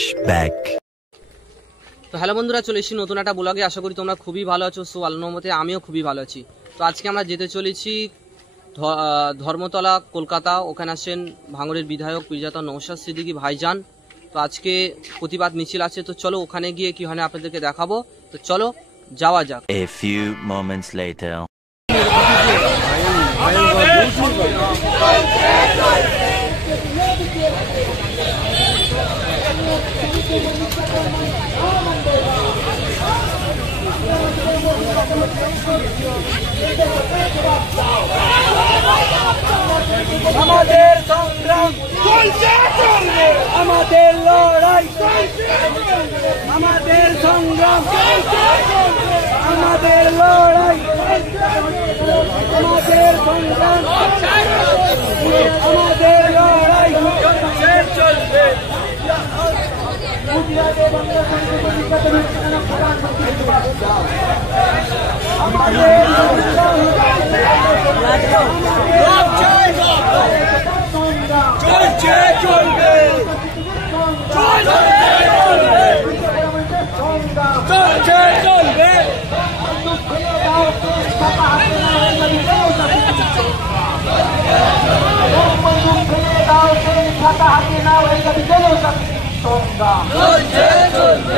Flashback. তো hello বন্ধুরা, চলে এসেছি নতুন একটা ব্লগে। আশা করি তোমরা খুবই ভালো আছো। সো আল্লাহর মতে আমিও খুবই ভালো আছি। তো আজকে আমরা যেতে চলেছি ধর্মতলা, কলকাতা। ওখানে আসছেন ভাঙড়ের বিধায়ক পীরজাদা নওশাদ সিদ্দিকী ভাইজান। তো আজকে প্রতিবাদ মিছিল আছে। তো চলো ওখানে গিয়ে কি হয় আপনাদেরকে দেখাবো। তো চলো যাওয়া যাক। A few moments later. আমাদের সংগ্রাম চলছে, চলবে আমাদের লড়াই চলছে, আমাদের সংগ্রাম চলছে, আমাদের লড়াই আমাদের সংগ্রাম আমাদের লড়াই চলবে। আমাদের চলছে, চলবে, চলছে, চলবে।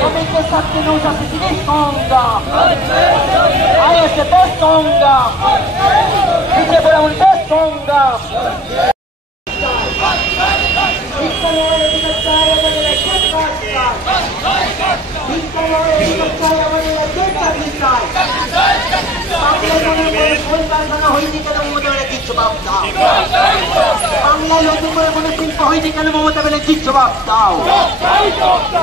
শ্রমিকের সাথে নৌশাদ সিদ্দিকীর সংগ্রাম, আইএসএফের সংগ্রাম, বিজেপির আমাদের সংগ্রাম। বাংলায় নতুন করে কোনো শিল্প হয়নি কেন মমতা ব্যানার্জি জবাব দাও।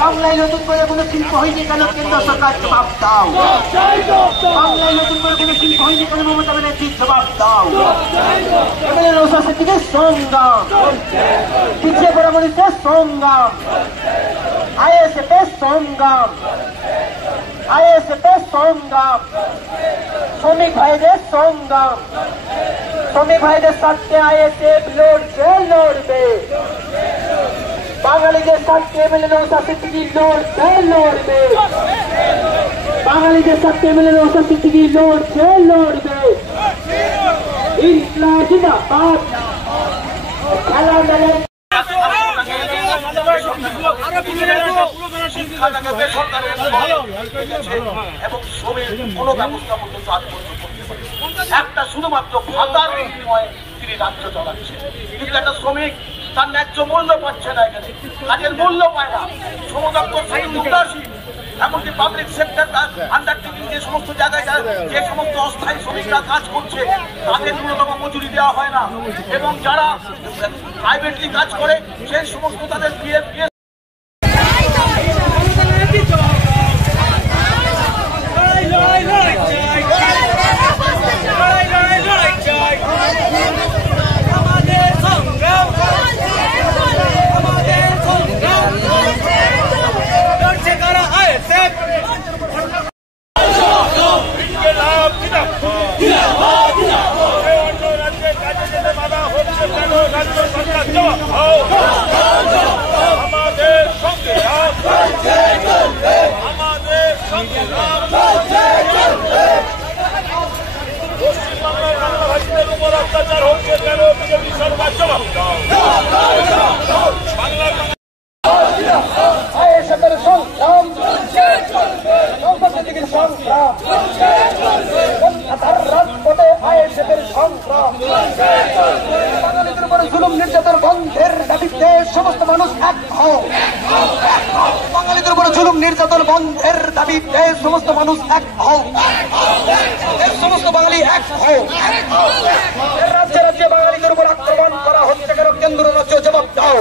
বাংলায় নতুন করে কোনো শিল্প হয়নি কেন কেন্দ্র সরকার জবাব দাও। বাংলায় নতুন করে কোনো শিল্প হয়নি কেন মমতা ব্যানার্জি জবাব দাও। নওশাদ সিদ্দিকীর সংগ্রাম, পিছিয়ে পড়া মানুষের সংগ্রাম, আইএসএফের সংগ্রাম, আইএসএফের সংগ্রাম, শ্রমিক ভাইদের সংগ্রাম, শ্রমিক ভাইদের স্বার্থে আইএসএফ লড়ছে, লড়বে। বাঙালিদের স্বার্থে এমএলএ নওশাদ সিদ্দিকী লড়ছে, লড়বে। বাঙালিদের স্বার্থে এমএলএ নওশাদ সিদ্দিকী লড়ছে, লড়বে। ইনকলাব জিন্দাবাদ। খেলা মেলে শিক্ষাটাকে বেসরকারের এবং শ্রমের কোনো ব্যবস্থা পর্যন্ত আজ পর্যন্ত করতে পারে একটা শুধুমাত্র ভাতার বিনিময়ে তিনি রাজ্য চালাচ্ছেন। কিন্তু একটা শ্রমিক তার ন্যায্য মূল্য পাচ্ছে না, এখানে কাজের মূল্য পায় না। শ্রম দপ্তর থেকে উদাসীন, এমনকি পাবলিক সেক্টর আন্ডারটেকিং যে সমস্ত জায়গায় যে সমস্ত অস্থায়ী শ্রমিকরা কাজ করছে তাদের ন্যূনতম মজুরি দেওয়া হয় না, এবং যারা প্রাইভেটলি কাজ করে সেই সমস্ত তাদের পিএফ অত্যাচার হচ্ছে কেন বিজেপি সরকার জবাব দাও। আইএসএফের সংগ্রাম, নওশাদ সিদ্দিকীর সংগ্রাম, কলকাতার রাজপথে আইএসএফের সংগ্রাম। বাঙালিদের উপরে জুলুম নির্যাতন বন্ধের দাবিতে সমস্ত মানুষ এক হও। বাঙালিদের উপরে জুলুম নির্যাতন বন্ধের দাবিতে সমস্ত মানুষ এক হও। সমস্ত বাঙালি এক হও। রাজ্যে রাজ্যে বাঙালিদের উপর আক্রমণ করা হচ্ছে কেন কেন্দ্র রাজ্য জবাব দাও।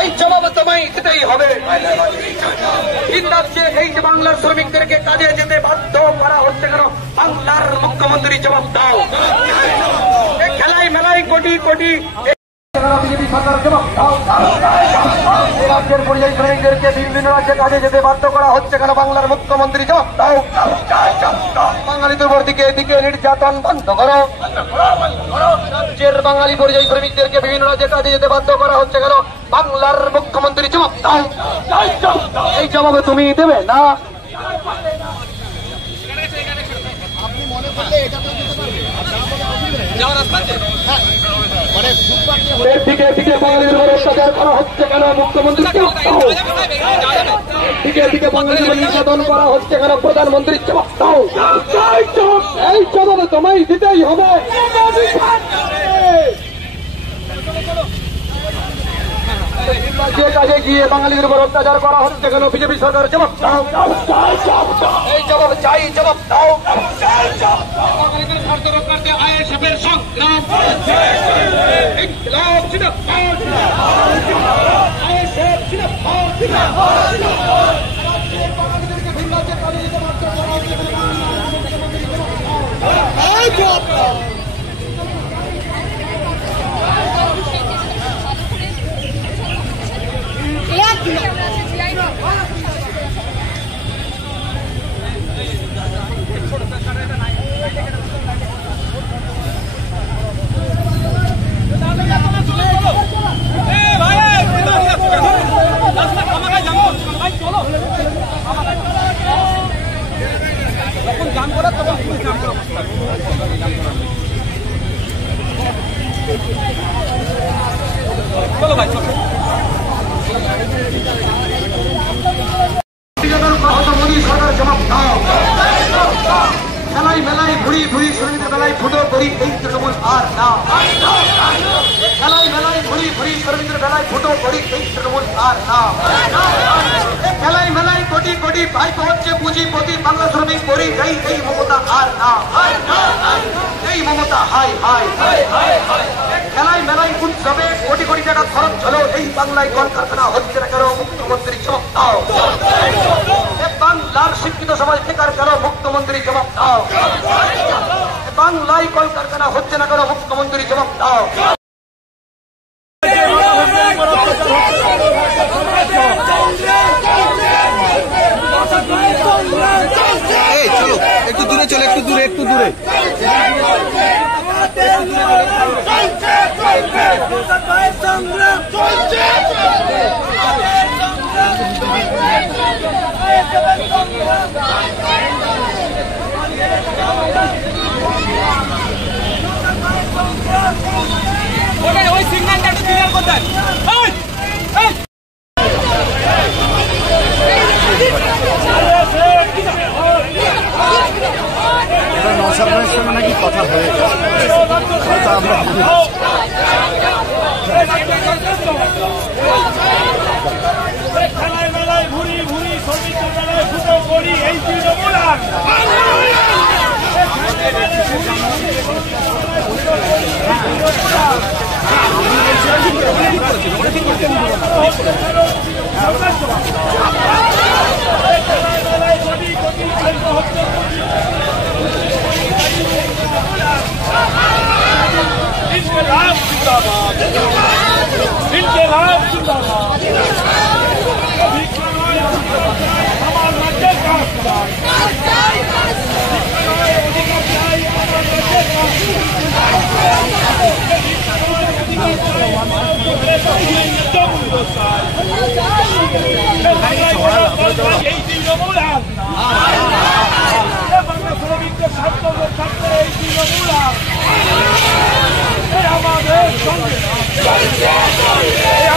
এই জবাব তোমায় দিতেই হবে। তিন রাজ্যে এই যে বাংলার শ্রমিকদেরকে কাজে যেতে বাধ্য করা হচ্ছে কেন বাংলার মুখ্যমন্ত্রী জবাব দাও। খেলায় মেলায় কোটি কোটি বিজেপি সরকার জবাব দাও। রাজ্যের পরিযায়ী শ্রমিকদেরকে বিভিন্ন রাজ্যে কাজে যেতে বাধ্য করা হচ্ছে কেন বাংলার মুখ্যমন্ত্রী জবাব দাও। বাঙালিদের উপর দিকে দিকে নির্যাতন বন্ধ করো। রাজ্যের বাঙালি পরিযায়ী শ্রমিকদেরকে বিভিন্ন রাজ্যে কাজে যেতে বাধ্য করা হচ্ছে কেন বাংলার মুখ্যমন্ত্রী জবাব দাও। এই জবাবে তুমি দেবে না। দিকে দিকে বাঙালিদের উপর অত্যাচার করা হচ্ছে কেন মুখ্যমন্ত্রী জবাব দাও। দিকে দিকে বাঙালিদের উপর নির্যাতন করা হচ্ছে কেন প্রধানমন্ত্রী জবাব দাও। এই জবাবে তোমায় দিতেই হবে। যে কাজে গিয়ে বাঙালিদের উপর অত্যাচার করা হচ্ছে কেন বিজেপি সরকার জবাব দাও। এই জবাব চাই, জবাব দাও। বাঙালিদের স্বার্থ রক্ষার্থে আইএসএফের সংগ্রাম ইনকিলাব জিন্দাবাদ, আইএসএফ জিন্দাবাদ। বাঙালিদেরকে ভিন্ন রাজ্যে কাজে যেতে বাধ্য করা হচ্ছে কেন জবাব দাও। চলো ভাই চলো। মোদী সরকার জবাব দাও। খেলাই মেলাই ঘুরি ঘুরি শ্রমিকদের বেলায় ফুটো করি এই তৃণমূল আর না। খেলাই মেলাই ঘুরি ঘুরি শ্রমিকদের বেলায় ফুটো করি এই তৃণমূল আর না। খেলাই মেলাই কোটি কোটি ভাইপো হচ্ছে পুঁজিপতি বাংলা শ্রমিক করি এই মমতা আর না। এই মমতা হাই হাই। খেলাই মেলাই উৎসবে কোটি কোটি টাকা খরচ হলো এই বাংলায় কলকারখানা হচ্ছে না কেন মুখ্যমন্ত্রী জবাব দাও। বাংলার শিক্ষিত সমাজ বেকার কেন মুখ্যমন্ত্রী জবাব দাও। বাংলায় কলকারখানা হচ্ছে না কেন মুখ্যমন্ত্রী জবাব দাও। চলো একটু দূরে চলো, একটু দূরে, একটু দূরে। ওই সিগন্যালটা একটু ক্লিয়ার করতেন। নওশাদের সঙ্গে নাকি কথা হয়ে গেছে, আমরা খেলায় মেলায় ঘুরি ঘুরি শ্রমিকদের বেলায় ফুটো করি এই তৃণমূল আর इनकलाब जिंदाबाद, इनकलाब जिंदाबाद। हमारा राज्य का এই তৃণমূল বাংলা শ্রমিকদের স্বার্থ রক্ষার্থে এই তৃণমূল আমাদের সঙ্গে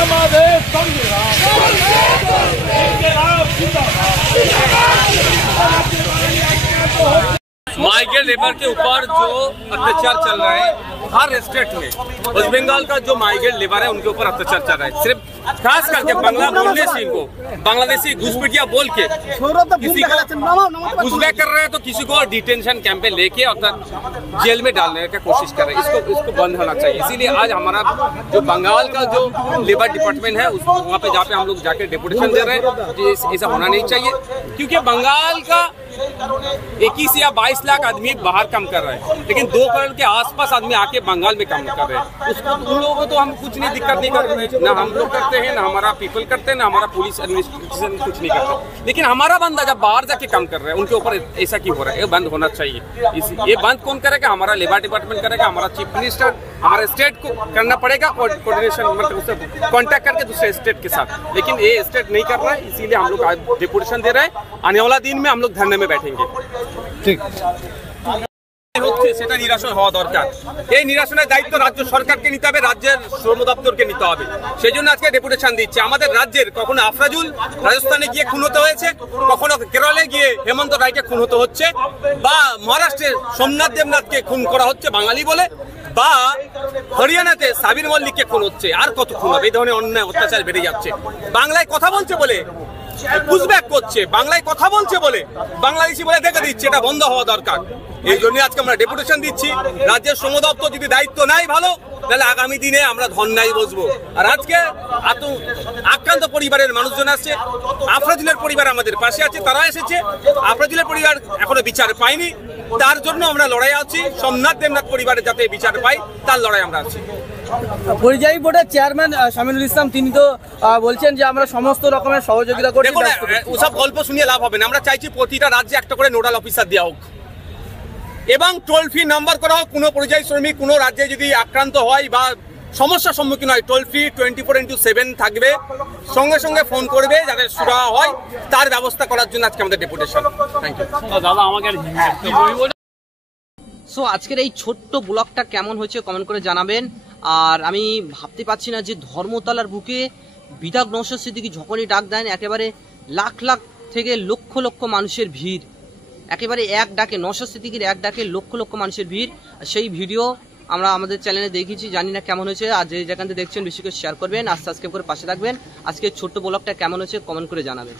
আমাদের সঙ্গে माइग्रेंट लेबर के ऊपर जो अत्याचार चल रहा है हर स्टेट में, वेस्ट बंगाल का जो माइग्रेंट लेबर है उनके ऊपर अत्याचार चल रहा है। सिर्फ खास करके बांग्ला बोलने से इनको बांग्लादेशी घुसपैठिया बोल के किसी को घुसपैठ कर रहे हैं तो किसी को डिटेंशन कैंप पे लेके और जेल में डालने की कोशिश कर रहे हैं। इसको बंद होना चाहिए। इसीलिए आज हमारा जो बंगाल का जो लेबर डिपार्टमेंट है वहाँ पे जहाँ पे हम लोग जाके डेपुटेशन दे रहे हैं, ऐसा होना नहीं चाहिए। क्योंकि बंगाल का 21 या 22 लाख आदमी बाहर काम कर रहे हैं, लेकिन 2 करोड़ के आसपास आदमी आके के बंगाल में काम कर रहे हैं, उन लोगों को तो हम कुछ नहीं दिक्कत नहीं कर रहे, ना हम लोग करते हैं, ना हमारा पीपल करते हैं, ना हमारा पुलिस एडमिनिस्ट्रेशन कुछ नहीं करता। लेकिन हमारा बंदा जब बाहर जाके काम कर रहे हैं उनके ऊपर ऐसा क्यों हो रहा है? ये बंद होना चाहिए। ये बंद कौन करेगा? हमारा लेबर डिपार्टमेंट करेगा, हमारा चीफ मिनिस्टर, हमारे स्टेट को करना पड़ेगा कोऑर्डिनेशन, मतलब उससे कॉन्टैक्ट करके दूसरे स्टेट के साथ। लेकिन ये स्टेट नहीं कर रहा है, इसीलिए हम लोग आज डेपुटेशन दे रहे हैं। आने वाला दिन में हम लोग धरने में बैठेंगे। ঠিক হচ্ছে সেটা নিরাসন হওয়া দরকার। এই নিরাসনের দায়িত্ব রাজ্য সরকারকে নিতে হবে, রাজ্যের শ্রম দপ্তরকে নিতে হবে। সেই জন্য আজকে ডেপুটেশন দিচ্ছে। আমাদের রাজ্যের কখনো আফরাজুল রাজস্থানে গিয়ে খুন হতে হয়েছে, কখনো কেরলে গিয়ে হেমন্ত রায়কে খুন হতে হচ্ছে, বা মহারাষ্ট্রের সোমনাথ দেবনাথকে খুন করা হচ্ছে বাঙালি বলে, বা হরিয়ানাতে সাবির মল্লিককে খুন হচ্ছে। আর কত খুন হবে? এই ধরনের অন্যায় অত্যাচার বেড়ে যাচ্ছে। বাংলায় কথা বলছে বলে পুশব্যাক করছে, বাংলায় কথা বলছে বলে বাংলাদেশি বলে দেখে দিচ্ছে। এটা বন্ধ হওয়া দরকার। এই জন্য আজকে আমরা ডেপুটেশন দিচ্ছি। রাজ্যের শ্রম দপ্তর যদি দায়িত্ব নাই ভালো, তাহলে আগামী দিনে আমরা ধর্নায় বসবো। আর আজকে আক্রান্ত পরিবারের মানুষজন আসছে, আফরাজুলের পরিবার আমাদের পাশে আছে, তারা এসেছে। আফরাজুলের পরিবার এখনো বিচার পায়নি, তার জন্য আমরা লড়াই আছি। সোমনাথ দেবনাথ পরিবারের যাতে বিচার পাই, তার লড়াই আমরা আছি। পরিযায়ী বোর্ডের চেয়ারম্যান শামিনুল ইসলাম তিনি তো বলছেন যে আমরা সমস্ত রকমের সহযোগিতা করছি। দেখুন, ওসব গল্প শুনিয়ে লাভ হবে না। আমরা চাইছি প্রতিটা রাজ্যে একটা করে নোডাল অফিসার দেওয়া হোক এবং টোল ফ্রি নাম্বার করা হোক। কোনো পরিযায়ী শ্রমিক কোনো রাজ্যে যদি আক্রান্ত হয় বা সমস্যার সম্মুখীন হয়, টোল ফ্রি 24/7 থাকবে, সঙ্গে সঙ্গে ফোন করবে, যাতে সুরাহা হয় তার ব্যবস্থা করার জন্য আজকে আমাদের ডেপুটেশন। থ্যাংক ইউ দাদা। আমাকে সো আজকের এই ছোট্ট ব্লগটা কেমন হয়েছে কমেন্ট করে জানাবেন। আর আমি ভাবতে পারছি না যে ধর্মতলার বুকে বিধায়ক নওশাদ সিদ্দিকী যখনই ডাক দেন, একেবারে লাখ লাখ থেকে লক্ষ লক্ষ মানুষের ভিড়, একেবারে এক ডাকে নওশাদ সিদ্দিকীর এক ডাকে লক্ষ লক্ষ মানুষের ভিড়। সেই ভিডিও আমরা আমাদের চ্যানেলে দেখেছি, জানি না কেমন হয়েছে। আর যে যেখান থেকে দেখছেন বেশি করে শেয়ার করবেন আর সাবস্ক্রাইব করে পাশে থাকবেন। আজকে ছোট্ট ব্লগটা কেমন হয়েছে কমেন্ট করে জানাবেন।